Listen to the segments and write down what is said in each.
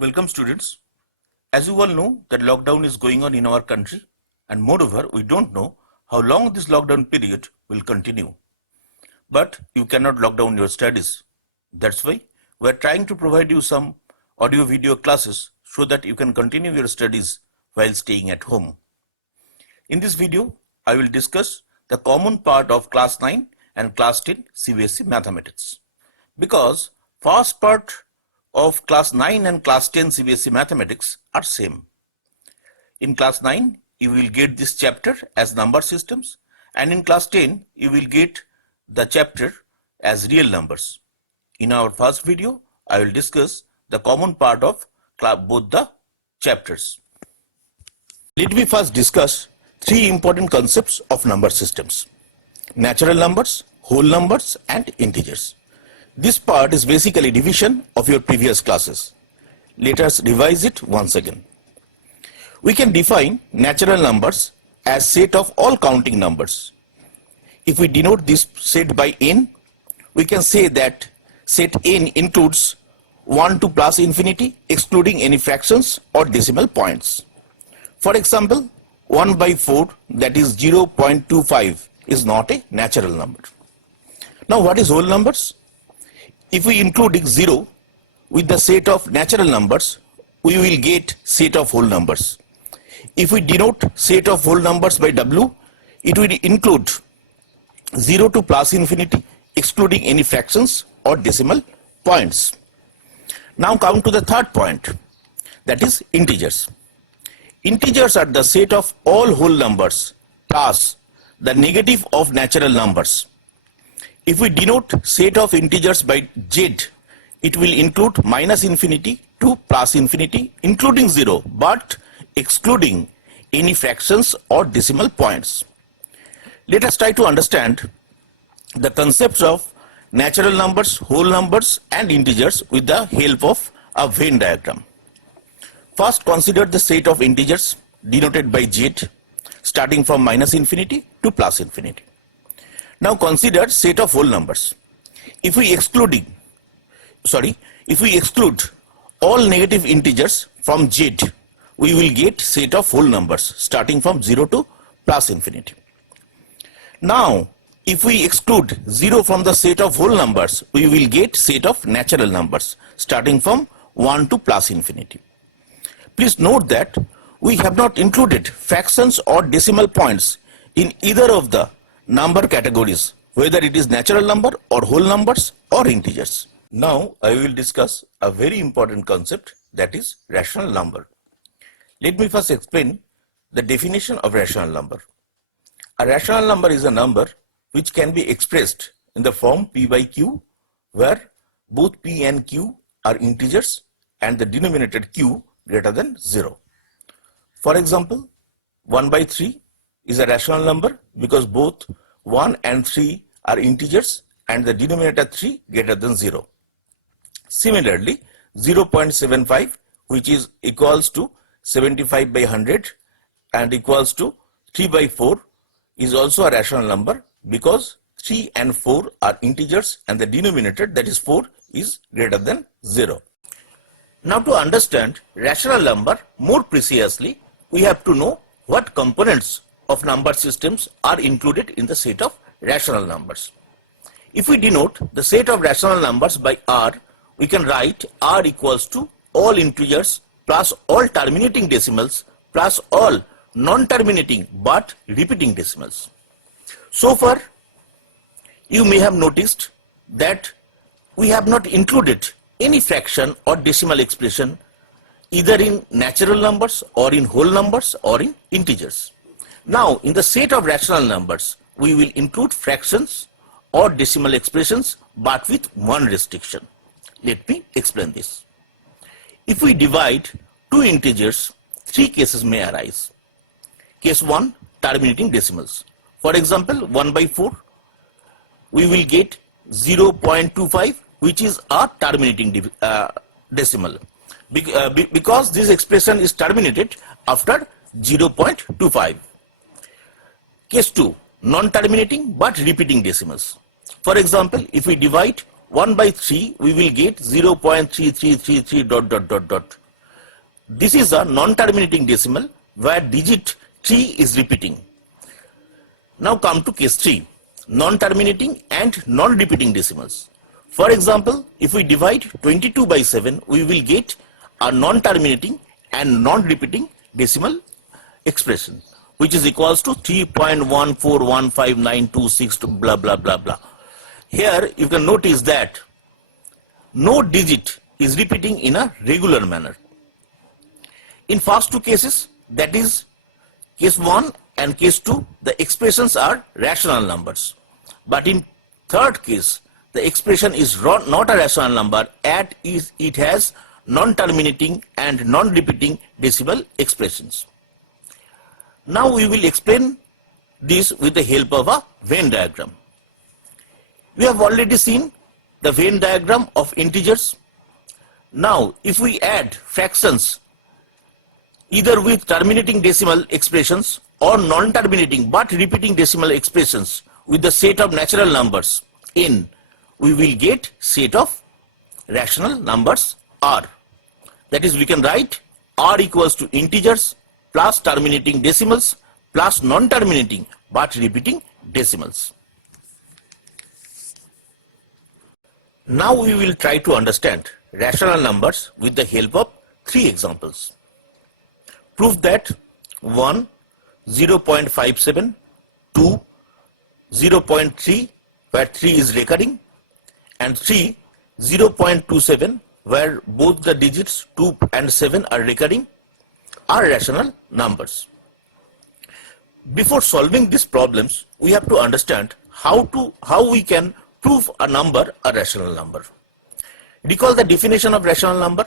Welcome students. As you all know that lockdown is going on in our country, and moreover we don't know how long this lockdown period will continue. But you cannot lock down your studies. That's why we are trying to provide you some audio video classes so that you can continue your studies while staying at home. In this video, I will discuss the common part of class 9 and class 10 CBSE mathematics. Because first part of class 9 and class 10 CBSE mathematics are same. In class 9, you will get this chapter as number systems, and in class 10, you will get the chapter as real numbers. In our first video, I will discuss the common part of both the chapters. Let me first discuss three important concepts of number systems: natural numbers, whole numbers, and integers. This part is basically revision of your previous classes. Let us revise it once again. We can define natural numbers as set of all counting numbers. If we denote this set by n, we can say that set n includes 1 to plus infinity, excluding any fractions or decimal points. For example, 1 by 4, that is 0.25, is not a natural number. Now what is whole numbers? If we include 0 with the set of natural numbers, we will get set of whole numbers. If we denote set of whole numbers by W, it will include 0 to plus infinity, excluding any fractions or decimal points. Now come to the third point, that is integers. Integers are the set of all whole numbers plus the negative of natural numbers. If we denote set of integers by Z, it will include minus infinity to plus infinity, including 0, but excluding any fractions or decimal points. Let us try to understand the concepts of natural numbers, whole numbers, and integers with the help of a Venn diagram. First, consider the set of integers denoted by Z, starting from minus infinity to plus infinity. Now consider set of whole numbers. If we exclude all negative integers from Z, we will get set of whole numbers starting from 0 to plus infinity. Now, if we exclude 0 from the set of whole numbers, we will get set of natural numbers starting from 1 to plus infinity. Please note that we have not included fractions or decimal points in either of the number categories, whether it is natural number or whole numbers or integers. Now I will discuss a very important concept, that is rational number. Let me first explain the definition of rational number. A rational number is a number which can be expressed in the form p by q, where both p and q are integers and the denominator q greater than 0. For example, 1 by 3 is a rational number because both 1 and 3 are integers and the denominator 3 greater than 0. Similarly, 0.75, which is equals to 75 by 100 and equals to 3 by 4, is also a rational number because 3 and 4 are integers and the denominator, that is 4, is greater than 0. Now to understand rational number more precisely, we have to know what components of number systems are included in the set of rational numbers. If we denote the set of rational numbers by R, we can write R equals to all integers plus all terminating decimals plus all non-terminating but repeating decimals. So far, you may have noticed that we have not included any fraction or decimal expression either in natural numbers or in whole numbers or in integers. Now, in the set of rational numbers, we will include fractions or decimal expressions, but with one restriction. Let me explain this. If we divide two integers, three cases may arise. Case 1, terminating decimals. For example, 1 by 4, we will get 0.25, which is a terminating decimal. Because this expression is terminated after 0.25. Case 2, non-terminating but repeating decimals. For example, if we divide 1 by 3, we will get 0.3333 ... this is a non-terminating decimal where digit 3 is repeating. Now come to case 3, non-terminating and non-repeating decimals. For example, if we divide 22 by 7, we will get a non-terminating and non-repeating decimal expression, which is equals to 3.1415926 blah blah blah blah. Here you can notice that no digit is repeating in a regular manner. In first two cases, that is case 1 and case 2, the expressions are rational numbers. But in third case, the expression is not a rational number as it has non-terminating and non-repeating decimal expressions. Now we will explain this with the help of a Venn diagram. We have already seen the Venn diagram of integers. Now if we add fractions either with terminating decimal expressions or non-terminating but repeating decimal expressions with the set of natural numbers n, we will get set of rational numbers r. That is, we can write r equals to integers plus terminating decimals plus non-terminating but repeating decimals. Now we will try to understand rational numbers with the help of 3 examples. Prove that 1, 0.57, 2, 0.3 where 3 is recurring, and 3, 0.27 where both the digits 2 and 7 are recurring are rational numbers. Before solving these problems, we have to understand how we can prove a number a rational number. Recall the definition of rational number.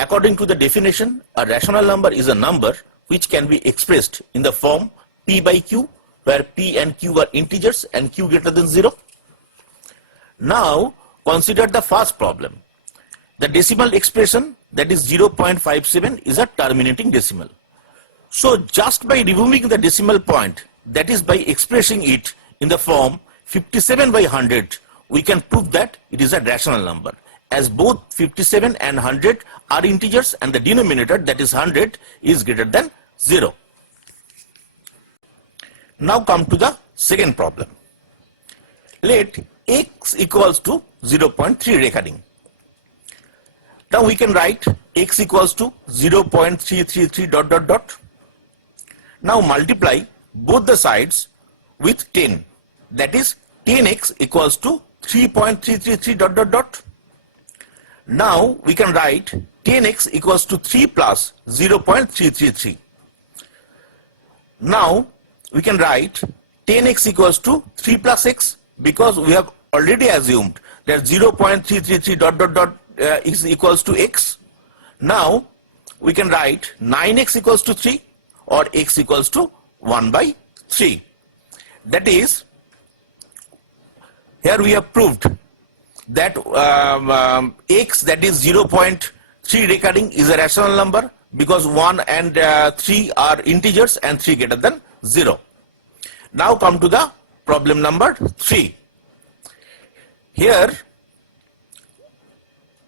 According to the definition, a rational number is a number which can be expressed in the form p by q, where p and q are integers and q greater than 0. Now consider the first problem. The decimal expression, that is 0.57, is a terminating decimal. So just by removing the decimal point, that is by expressing it in the form 57 by 100, we can prove that it is a rational number, as both 57 and 100 are integers and the denominator, that is 100, is greater than 0. Now come to the second problem. Let x equals to 0.3 recurring. Now we can write x equals to 0.333 dot dot dot. Now multiply both the sides with 10. That is 10x equals to 3.333 dot dot dot. Now we can write 10x equals to 3 plus 0.333. Now we can write 10x equals to 3 plus x, because we have already assumed that 0.333 dot dot dot is equals to x. Now we can write 9x equals to 3 or x equals to 1 by 3. That is, here we have proved that x, that is 0.3 recurring, is a rational number because 1 and 3 are integers and 3 greater than 0. Now come to the problem number 3. Here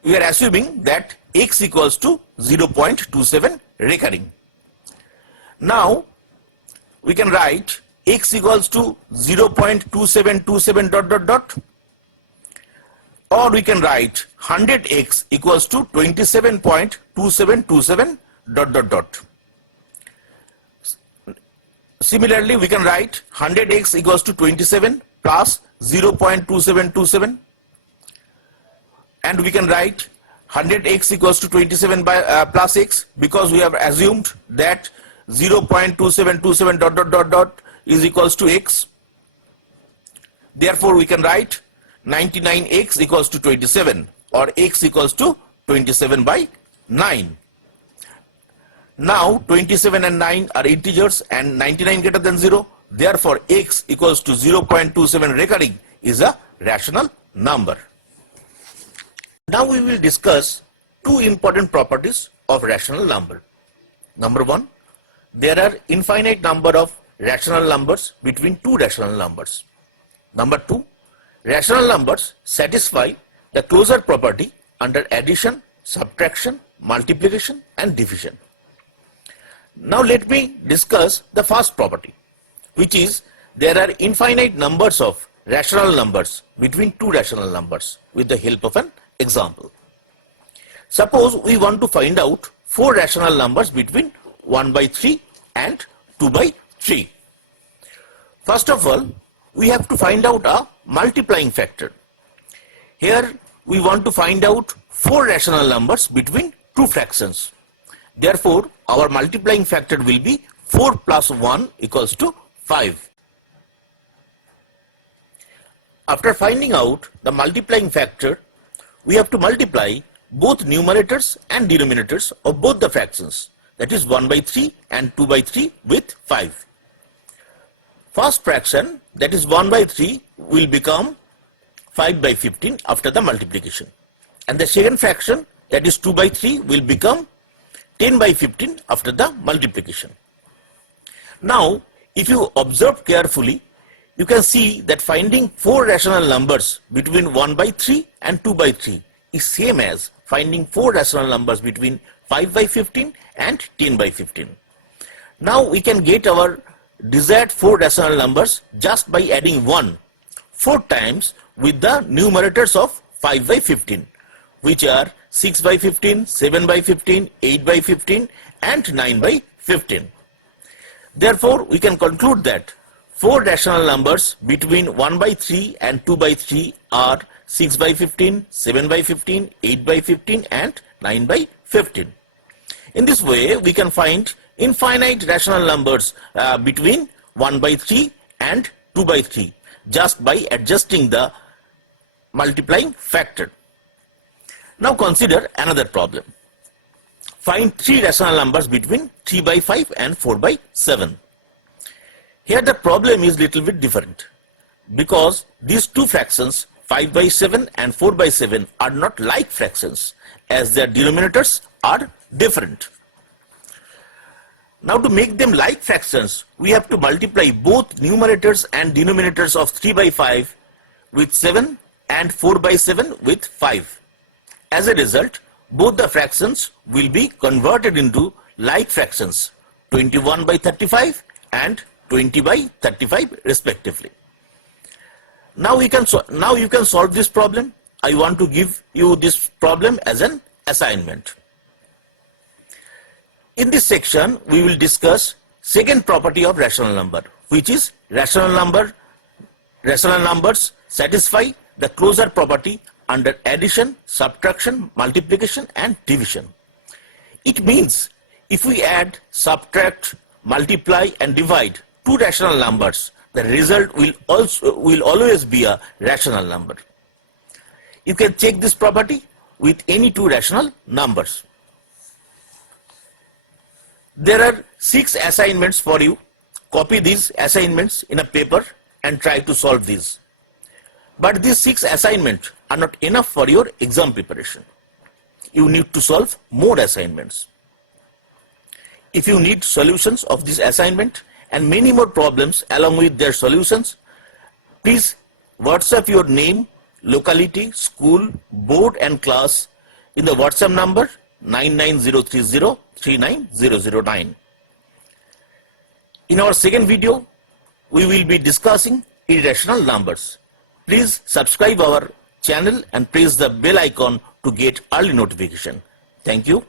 we are assuming that x equals to 0.27 recurring. Now we can write x equals to 0.2727 dot dot dot, or we can write 100x equals to 27.2727 dot dot dot. Similarly, we can write 100x equals to 27 plus 0.2727, and we can write 100x equals to 27 by plus x, because we have assumed that 0.2727 dot dot dot dot is equals to x. Therefore we can write 99x equals to 27, or x equals to 27 by 9. Now 27 and 9 are integers and 99 greater than 0. Therefore x equals to 0.27 recurring is a rational number. Now we will discuss two important properties of rational number. Number 1, there are infinite number of rational numbers between two rational numbers. Number 2, rational numbers satisfy the closure property under addition, subtraction, multiplication and division. Now let me discuss the first property, which is there are infinite numbers of rational numbers between two rational numbers with the help of an example. Suppose we want to find out four rational numbers between 1 by 3 and 2 by 3. First of all, we have to find out a multiplying factor. Here we want to find out four rational numbers between two fractions. Therefore, our multiplying factor will be 4 plus 1 equals to 5. After finding out the multiplying factor, we have to multiply both numerators and denominators of both the fractions, that is 1 by 3 and 2 by 3 with 5. First fraction, that is 1 by 3, will become 5 by 15 after the multiplication. And the second fraction, that is 2 by 3, will become 10 by 15 after the multiplication. Now, if you observe carefully, you can see that finding four rational numbers between 1 by 3 and 2 by 3 is same as finding four rational numbers between 5 by 15 and 10 by 15. Now we can get our desired four rational numbers just by adding 1 4 times with the numerators of 5 by 15, which are 6 by 15, 7 by 15, 8 by 15 and 9 by 15. Therefore, we can conclude that four rational numbers between 1 by 3 and 2 by 3 are 6 by 15, 7 by 15, 8 by 15 and 9 by 15. In this way, we can find infinite rational numbers between 1 by 3 and 2 by 3 just by adjusting the multiplying factor. Now consider another problem. Find three rational numbers between 3 by 5 and 4 by 7. Here the problem is little bit different because these two fractions 5 by 7 and 4 by 7 are not like fractions as their denominators are different. Now to make them like fractions, we have to multiply both numerators and denominators of 3 by 5 with 7 and 4 by 7 with 5. As a result, both the fractions will be converted into like fractions, 21 by 35 and 20 by 35 respectively. Now you can solve this problem. I want to give you this problem as an assignment. In this section, we will discuss second property of rational number, which is rational numbers satisfy the closure property under addition, subtraction, multiplication and division. It means if we add, subtract, multiply and divide two rational numbers, the result will always be a rational number. You can check this property with any two rational numbers. There are 6 assignments for you. Copy these assignments in a paper and try to solve these. But these 6 assignments are not enough for your exam preparation. You need to solve more assignments. If you need solutions of this assignment and many more problems along with their solutions, please WhatsApp your name, locality, school, board and class in the WhatsApp number 990303909. In our second video, we will be discussing irrational numbers. Please subscribe our channel and press the bell icon to get early notification. Thank you.